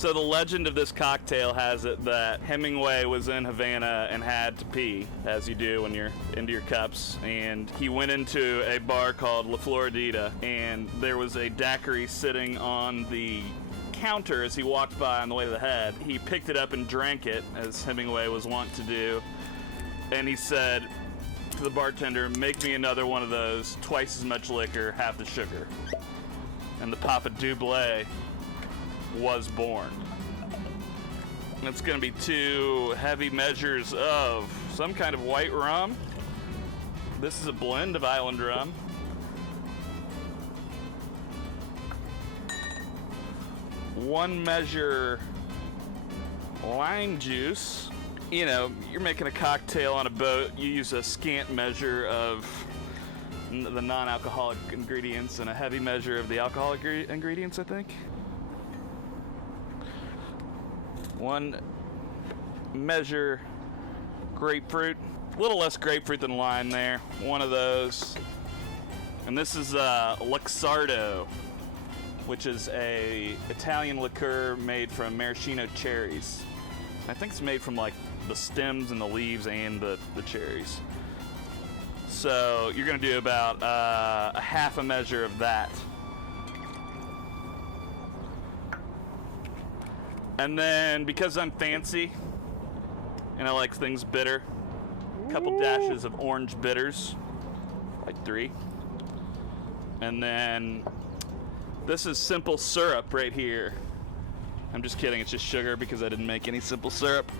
So the legend of this cocktail has it that Hemingway was in Havana and had to pee, as you do when you're into your cups, and he went into a bar called La Floridita, and there was a daiquiri sitting on the counter as he walked by on the way to the head. He picked it up and drank it, as Hemingway was wont to do, and he said to the bartender, "Make me another one of those, twice as much liquor, half the sugar." And the Papa Doublet was born. It's going to be 2 heavy measures of some kind of white rum. This is a blend of island rum. One measure lime juice. You know, you're making a cocktail on a boat, you use a scant measure of the non-alcoholic ingredients and a heavy measure of the alcoholic ingredients, I think. 1 measure grapefruit, a little less grapefruit than lime there, 1 of those. And this is Luxardo, which is a Italian liqueur made from maraschino cherries. I think it's made from like the stems and the leaves and the cherries. So you're gonna do about a half a measure of that. And then, because I'm fancy and I like things bitter, a couple dashes of orange bitters, like 3. And then, this is simple syrup right here. I'm just kidding, it's just sugar because I didn't make any simple syrup.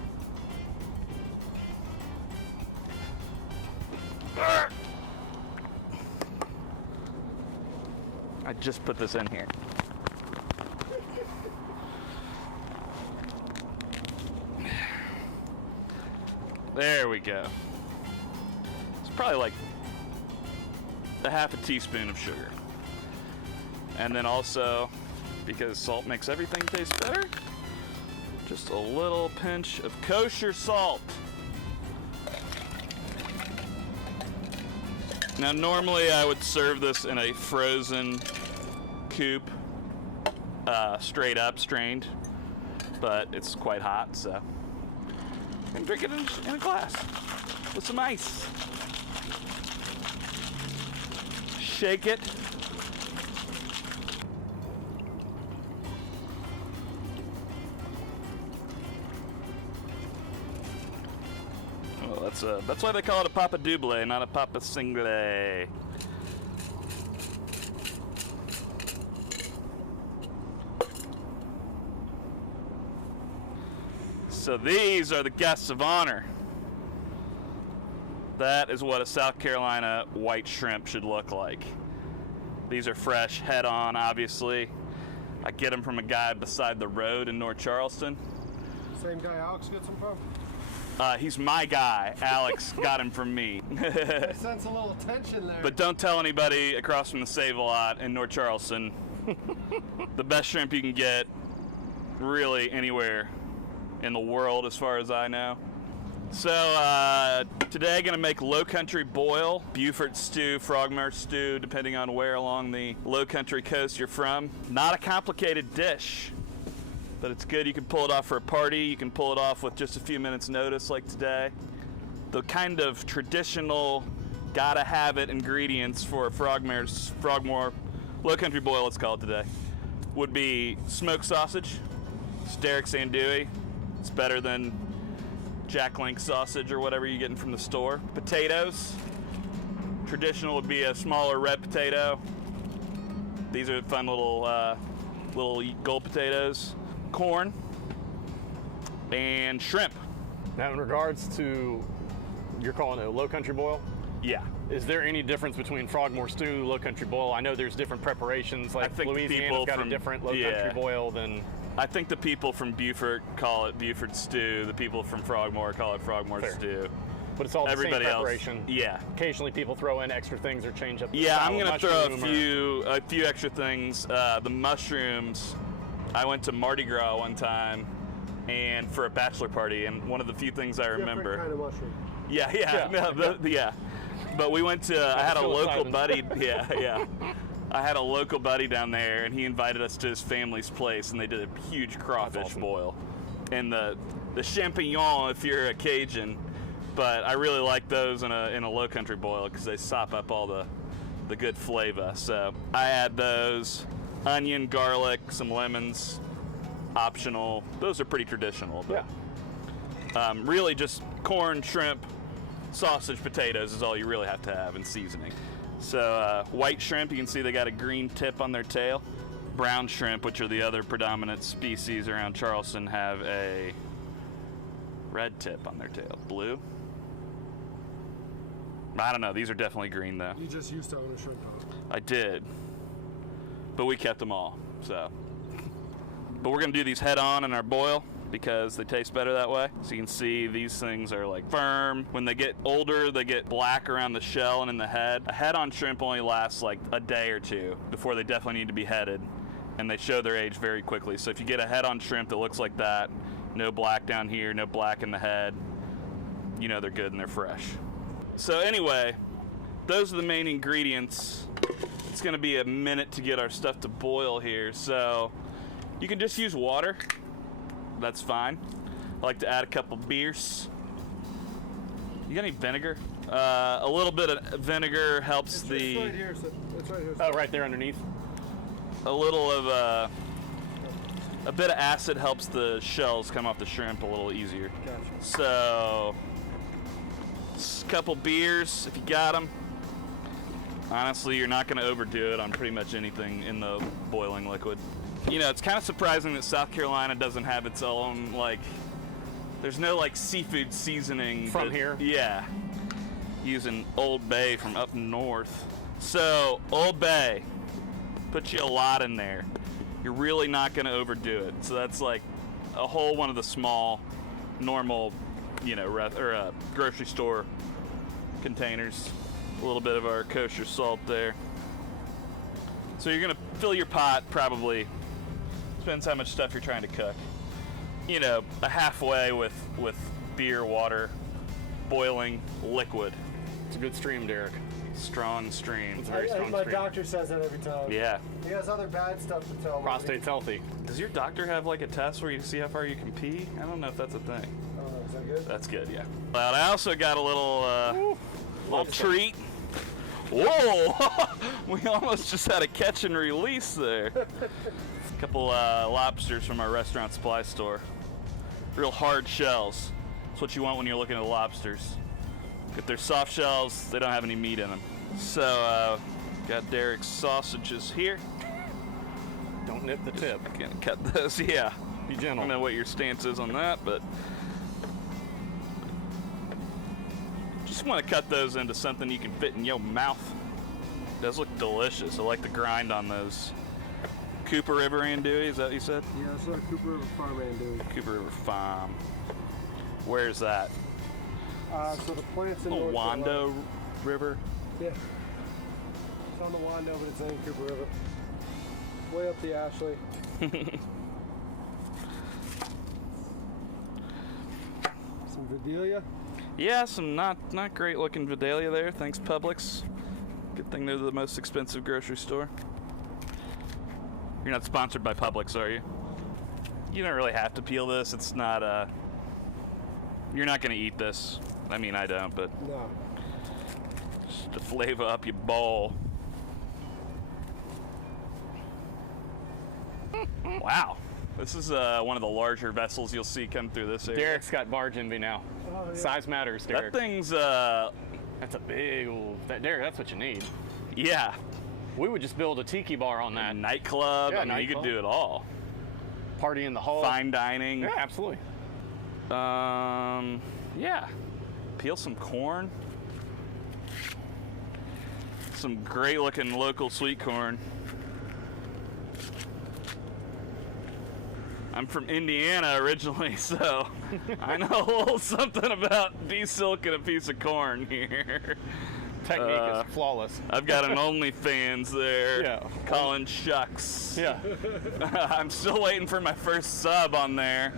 I just put this in here. There we go. It's probably like a half a teaspoon of sugar. And then also, because salt makes everything taste better, just a little pinch of kosher salt. Now normally I would serve this in a frozen coupe, straight up strained, but it's quite hot, so and drink it in a glass with some ice. Shake it. Well, that's why they call it a Papa Doublet, not a Papa Single. So these are the guests of honor. That is what a South Carolina white shrimp should look like. These are fresh, head on, obviously. I get them from a guy beside the road in North Charleston. Same guy Alex gets them from? He's my guy. Alex got him from me. I sense a little tension there. But don't tell anybody across from the Save-A-Lot in North Charleston. The best shrimp you can get really anywhere in the world, as far as I know. So today gonna make low country boil, Beaufort Stew, Frogmore Stew, depending on where along the low country coast you're from. Not a complicated dish, but it's good. You can pull it off for a party. You can pull it off with just a few minutes notice like today. The kind of traditional gotta have it ingredients for a Frogmore low country boil, let's call it today, would be smoked sausage. It's Derek's andouille. It's better than Jack Link sausage or whatever you're getting from the store. Potatoes. Traditional would be a smaller red potato. These are fun little gold potatoes. Corn. And shrimp. Now in regards to, you're calling it a low country boil? Yeah. Is there any difference between Frogmore Stew, low country boil? I know there's different preparations, like Louisiana's got a different low country boil than... I think the people from Beaufort call it Beaufort Stew. The people from Frogmore call it Frogmore Stew. But it's all the same preparation. Else, yeah. Occasionally people throw in extra things or change up the Yeah, style. I'm going to throw a few extra things. The mushrooms, I went to Mardi Gras one time and for a bachelor party, and one of the few things I remember. Different kind of mushroom. Yeah. But we went to, I had a local buddy, I had a local buddy down there, and he invited us to his family's place, and they did a huge crawfish boil. And the champignon, if you're a Cajun, but I really like those in a low country boil because they sop up all the good flavor. So I add those, onion, garlic, some lemons, optional. Those are pretty traditional. But, really just corn, shrimp, sausage, potatoes is all you really have to have in seasoning. So white shrimp, you can see they got a green tip on their tail. Brown shrimp, which are the other predominant species around Charleston, have a red tip on their tail. Blue? I don't know. These are definitely green, though. You just used to own a shrimp pond. I did. But we kept them all, so. But we're going to do these head on in our boil because they taste better that way. So you can see these things are like firm. When they get older, they get black around the shell and in the head. A head on shrimp only lasts like a day or two before they definitely need to be headed. And they show their age very quickly. So if you get a head on shrimp that looks like that, no black down here, no black in the head, you know they're good and they're fresh. So anyway, those are the main ingredients. It's gonna be a minute to get our stuff to boil here. So you can just use water, that's fine. I like to add a couple beers. You got any vinegar? A little bit of vinegar helps It's right here, so it's right here. Oh, right there underneath. A little of a bit of acid helps the shells come off the shrimp a little easier. Gotcha. So, a couple beers if you got them. Honestly, you're not going to overdo it on pretty much anything in the boiling liquid. You know, it's kind of surprising that South Carolina doesn't have its own, like, there's no, like, seafood seasoning. From here? Yeah. Using Old Bay from up north. So, Old Bay. Put you a lot in there. You're really not going to overdo it. So that's like a whole one of the small, normal, you know, grocery store containers. A little bit of our kosher salt there. So you're going to fill your pot probably, depends how much stuff you're trying to cook. You know, a halfway with beer, water, boiling liquid. It's a good stream, Derek. Strong stream. It's a very strong My stream. doctor says that every time. Yeah. He has other bad stuff to tell me. Prostate's healthy. Does your doctor have like a test where you see how far you can pee? I don't know if that's a thing. I don't know, is that good? That's good, yeah. Well, I also got a little treat. Whoa! We almost just had a catch and release there. A couple lobsters from our restaurant supply store. Real hard shells. That's what you want when you're looking at lobsters. If they're soft shells, they don't have any meat in them. So, got Derek's sausages here. Don't nip the tip. Gonna cut those, yeah. Be gentle. I don't know what your stance is on that, but just want to cut those into something you can fit in your mouth. It does look delicious. I like the grind on those. Cooper River andouille, is that what you said? Yeah, it's not Cooper River Farm andouille. Cooper River Farm. Where's that? So the plant's in The North Wando Carolina. River? Yeah. It's on the Wando, but it's in Cooper River. Way up the Ashley. Some Vidalia. Yeah, some not great looking Vidalia there. Thanks, Publix. Good thing they're the most expensive grocery store. You're not sponsored by Publix, are you? You don't really have to peel this. It's not you're not gonna eat this. I mean, I don't, but No. just to flavor up your bowl. Wow. This is one of the larger vessels you'll see come through this area. Derek's got barge envy now. Oh, yeah. Size matters, Derek. That thing's, That's a big old... Derek, that's what you need. yeah. We would just build a tiki bar on that. Nightclub. Yeah, I mean, you could do it all. Party in the hall. Fine dining. Yeah, absolutely. Yeah. Peel some corn. Some great looking local sweet corn. I'm from Indiana originally, so I know a little something about de-silking a piece of corn here. Technique is flawless. I've got an OnlyFans there. Yeah. Colin Shucks. Yeah. I'm still waiting for my first sub on there.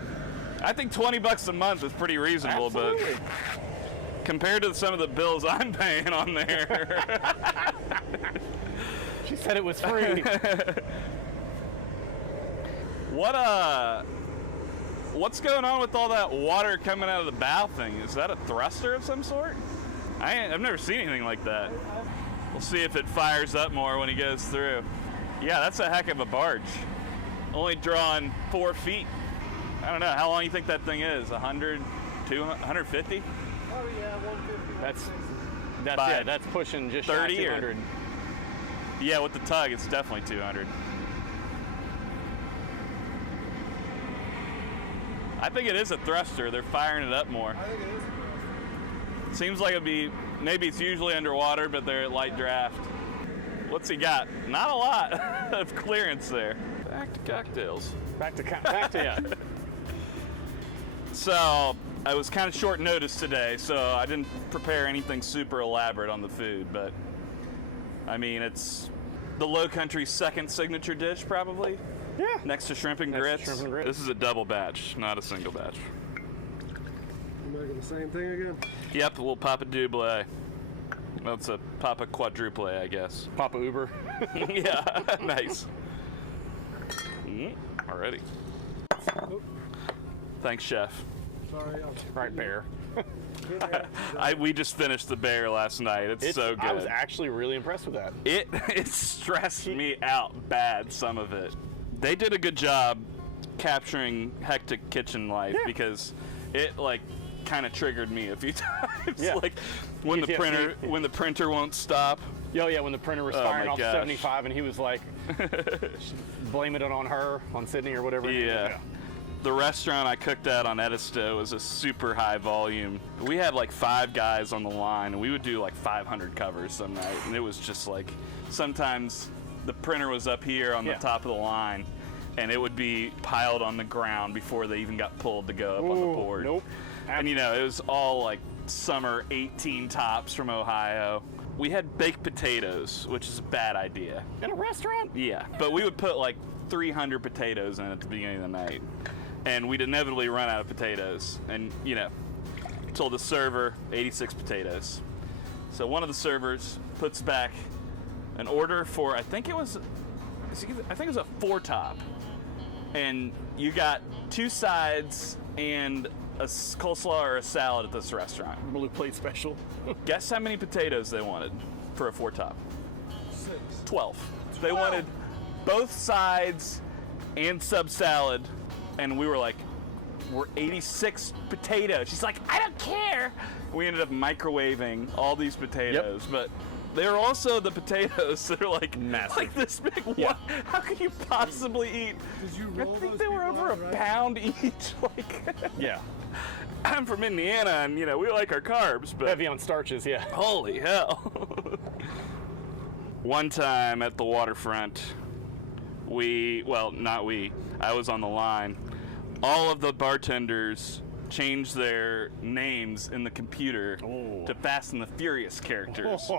I think $20 a month is pretty reasonable, Absolutely. but compared to some of the bills I'm paying on there. She said it was free. What's going on with all that water coming out of the bow thing? Is that a thruster of some sort? I've never seen anything like that. We'll see if it fires up more when he goes through. Yeah, that's a heck of a barge. Only drawing 4 feet. I don't know, how long you think that thing is? 100, 200, 150? Oh yeah, 150. That's pushing just 30 shy of 200. Yeah, with the tug, it's definitely 200. I think it is a thruster. They're firing it up more. I think it is. Seems like it'd be, maybe it's usually underwater, but they're at light draft. What's he got? Not a lot of clearance there. Back to cocktails. Back to yeah. So, I was kind of short notice today, so I didn't prepare anything super elaborate on the food, but I mean, it's the Low Country's second signature dish, probably. Yeah. Next to shrimp and grits. This is a double batch, not a single batch. You making the same thing again? Yep, a little Papa Double. Well, it's a Papa Quadruple, I guess. Papa Uber. Yeah, nice. Alrighty. Oh. Thanks, chef. Sorry. Right, bear. We just finished the bear last night. It's so good. I was actually really impressed with that. It stressed me out bad, some of it. They did a good job capturing hectic kitchen life because it like kind of triggered me a few times. Yeah. Like when the printer won't stop. Oh yeah, when the printer was firing off 75 and he was like blaming it on her, on Sydney or whatever. Yeah. The restaurant I cooked at on Edisto was a super high volume. We had like 5 guys on the line and we would do like 500 covers some night, and it was just like sometimes the printer was up here on the top of the line and it would be piled on the ground before they even got pulled to go up on the board. Nope. And you know, it was all like summer 18 tops from Ohio. We had baked potatoes, which is a bad idea. In a restaurant? Yeah, but we would put like 300 potatoes in at the beginning of the night. And we'd inevitably run out of potatoes. And, you know, told the server 86 potatoes. So one of the servers puts back an order for, I think it was a 4-top. And you got 2 sides and a coleslaw or a salad at this restaurant. Blue plate special. Guess how many potatoes they wanted for a 4-top? 6. 12. They wanted both sides and sub salad, and we were like, we're 86 potatoes. She's like, I don't care. We ended up microwaving all these potatoes, but they were also the potatoes that are like massive, like this big. Yeah. How could you possibly eat? Did you roll I think those they were over a pound each. Like, yeah. I'm from Indiana, and you know we like our carbs, but heavy on starches. Yeah. Holy hell! One time at the waterfront, I was on the line. All of the bartenders changed their names in the computer to Fast and the Furious characters.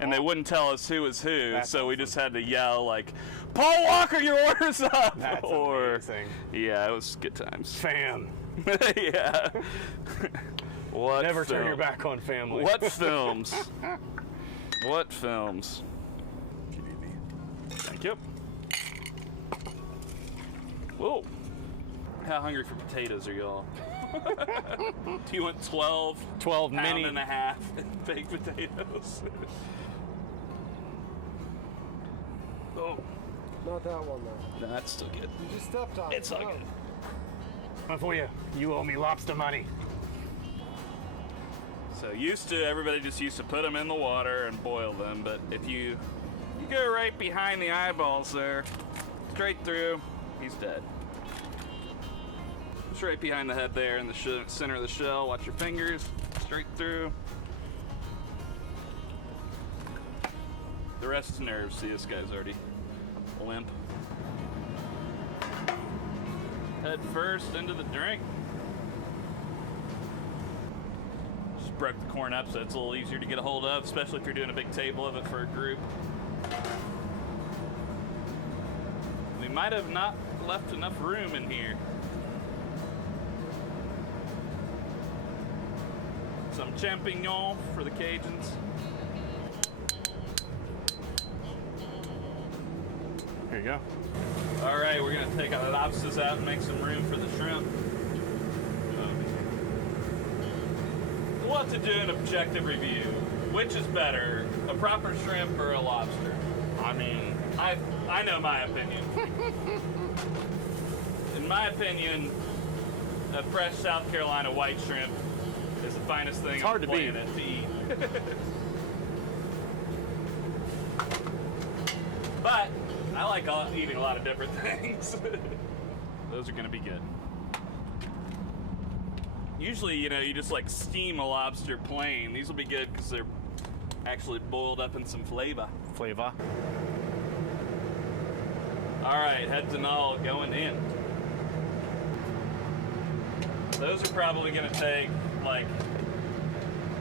And they wouldn't tell us who was who, so we just had to yell like, Paul Walker, your order's up! That's amazing. Yeah, it was good times. Fam. Yeah. What Never film? turn your back on family. What films? What films? Thank you. Whoa. How hungry for potatoes are y'all? Do you want 12 mini and a half baked potatoes? Oh. Not that one though. No, that's still good. You just stepped on it. It's all good. One for you. You owe me lobster money. So everybody just used to put them in the water and boil them, but if you go right behind the eyeballs there, straight through, he's dead. Just right behind the head there in the center of the shell. Watch your fingers, straight through. The rest is nerves. See, this guy's already limp. Head first into the drink. Just broke the corn up so it's a little easier to get a hold of, especially if you're doing a big table of it for a group. We might have not left enough room in here. Some champignon for the Cajuns. go. All right, we're gonna take our lobsters out and make some room for the shrimp. We'll have to do an objective review. Which is better, a proper shrimp or a lobster? I mean, I know my opinion. In my opinion, a fresh South Carolina white shrimp is the finest thing on the planet to eat. But I like eating a lot of different things. Those are gonna be good. Usually, you know, you just like steam a lobster plain. These will be good because they're actually boiled up in some flavor. All right, heads and all going in. Those are probably gonna take like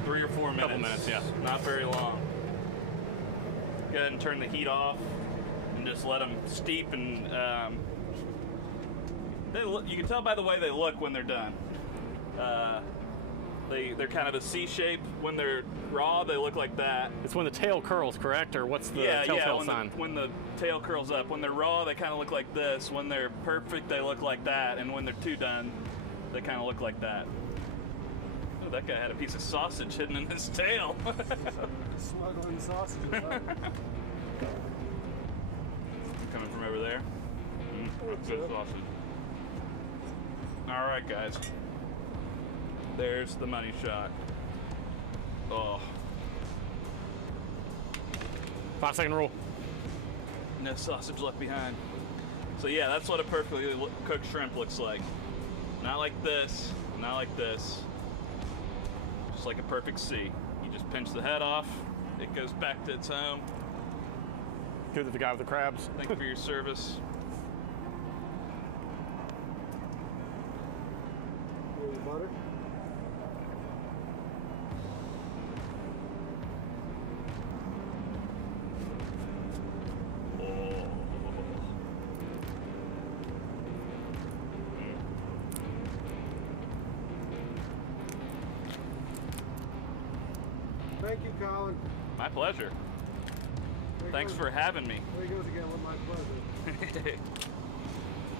3 or 4 minutes. Couple minutes, yeah. Not very long. Go ahead and turn the heat off and just let them steep. And you can tell by the way they look when they're done. They're kind of a C shape. When they're raw, they look like that. It's when the tail curls, correct? Or what's the telltale sign? When the tail curls up. When they're raw, they kind of look like this. When they're perfect, they look like that. And when they're too done, they kind of look like that. Oh, that guy had a piece of sausage hidden in his tail. Smuggling sausages. Coming from over there. That's good sausage. All right, guys. There's the money shot. Oh. 5-second rule. No sausage left behind. So yeah, that's what a perfectly cooked shrimp looks like. Not like this, not like this. Just like a perfect C. You just pinch the head off, it goes back to its home. Good to the guy with the crabs. Thank you for your service. Butter. Thank you, Colin. My pleasure. Thanks for having me. There he goes again with my pleasure.